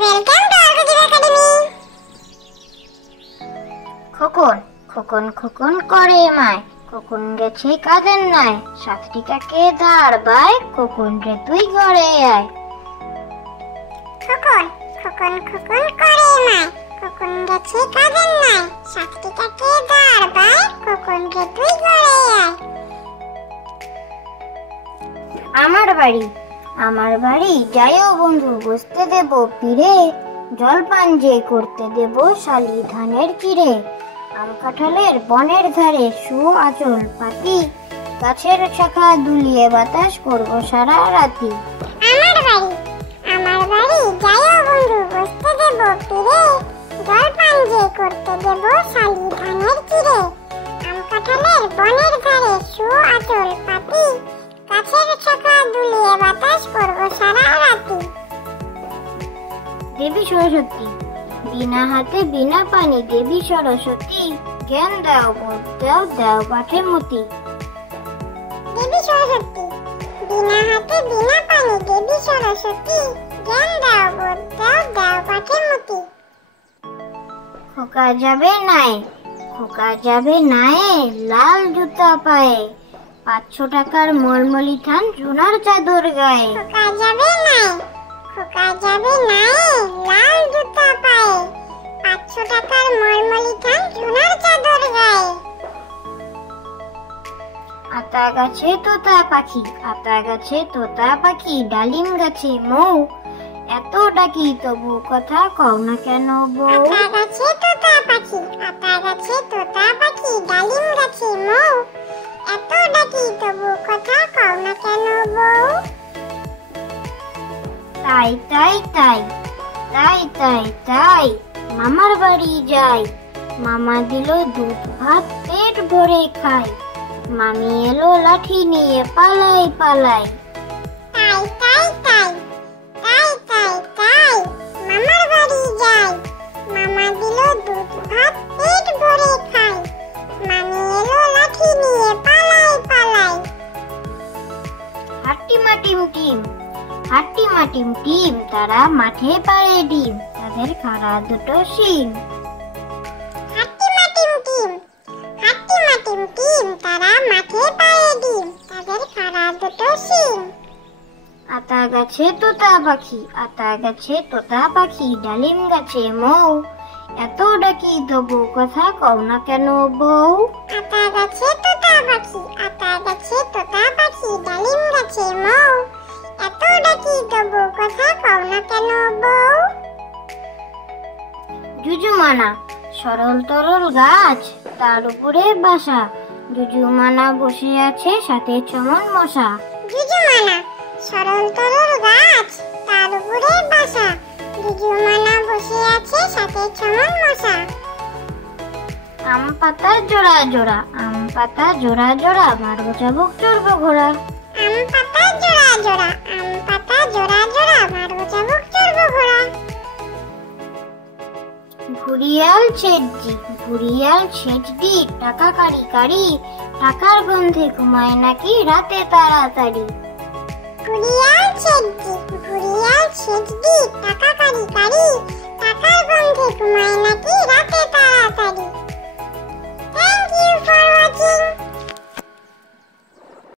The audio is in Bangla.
Welcome to Argodev Academy. Khokon Khokon Khokon করে মায়, খোকন গেছে কাদের নাই, সাতটি কাকে দাঁড় বাই, খোকন রে তুই ঘরে আয়। খোকন খোকন খোকন করে মায়, খোকন গেছে কাদের নাই, সাতটি কাকে দাঁড় বাই, খোকন রে তুই ঘরে আয়। আমার বাড়ি যাইও বন্ধু, বসতে দেব পীরে, জলপান যে করতে দেব শালি ধানের চিড়ে। আম কাঁঠালের বনের ধারে শুও আঁচল পাতি, গাছের শাখা দুলিয়ে বাতাস করব সারা রাতি। আমার বাড়ি যাইও বন্ধু, বসতে দেব পীরে, জলপান যে করতে দেব শালি ধানের চিড়ে। আম কাঁঠালের বনের ধারে শুও আঁচল পাতি, গাছের শাখা দুলিয়ে বাতাস করব সারা রাতি। দেবী সরস্বতী বিনা হাতে বিনা পানি, দেবী সরস্বতী জ্ঞান দাও বোধ দাও, দাও পাঠে মতি। দেবী সরস্বতী বিনা হাতে বিনা পানি, দেবী সরস্বতী জ্ঞান দাও বোধ দাও, দাও পাঠে মতি। খোকা যাবে নাই লাল জুতা পায়ে, 500 টাকার মলমলি থান সোনার চাদর গায়ে। খোকা যাবে নাই লাল জুতা পায়ে, 500 টাকার মলমলি থান সোনার চাদর গায়ে। আতা গাছে তোতা পাখি, ডালিম গাছে মৌ, এত ডাকি তবু কথা কও না কেন বউ। আতা গাছে তোতা পাখি, ডালিম গাছে মৌ, এত ডাকি তবু কথা কও না কেন বউ। তাই মামার বাড়ি যাই, মামা দিল দুধ ভাত পেট ভরে খাই, মামি এলো লাঠি নিয়ে পালাই। তাই মামার বাড়ি যাই, মামা দিল দুধ ভাত পেট ভরে খাই, মামি এলো লাঠি নিয়ে পালাই। হাট্টিমা টিম তারা মাঠে পাড়ে ডিম, তাদের খাড়া দুটো শিং। হাট্টিমা টিম তারা মাঠে পাড়ে ডিম, তাদের খাড়া দুটো শিং। আতা গাছে তোতা পাখি, ডালিম গাছে মৌ, এত ডাকি তবু কথা কও না কেন বউ। আতা গাছে তোতা পাখি, ডালিম গাছে মৌ, এত ডাকি তবু কথা কও না কেন বউ। জুজুমানা সরল তরল গাছ, তার উপরে বাসা, জুজুমানা বসে আছে সাথে চমন মশা। জুজুমানা সরল তরল গাছ, তার উপরে বাসা, জুজুমানা বসে আছে সাথে চমন মশা। আম পাতা জোড়া জোড়া, মারবো চাবুক চড়বো ঘোড়া। আম পাতা জোড়া জোড়া, মারবো চাবুক চড়বো ঘোড়া। ঘুরিয়াল ছেচডি, টাকা কারি, টাকার গন্ধে ঘুমায় নাকি রাতে তাড়াতাড়ি। ঘুরিয়াল ছেচডি, টাকা কারি, টাকার গন্ধে ঘুমায় নাকি রাতে তাড়াতাড়ি। Thank you for watching.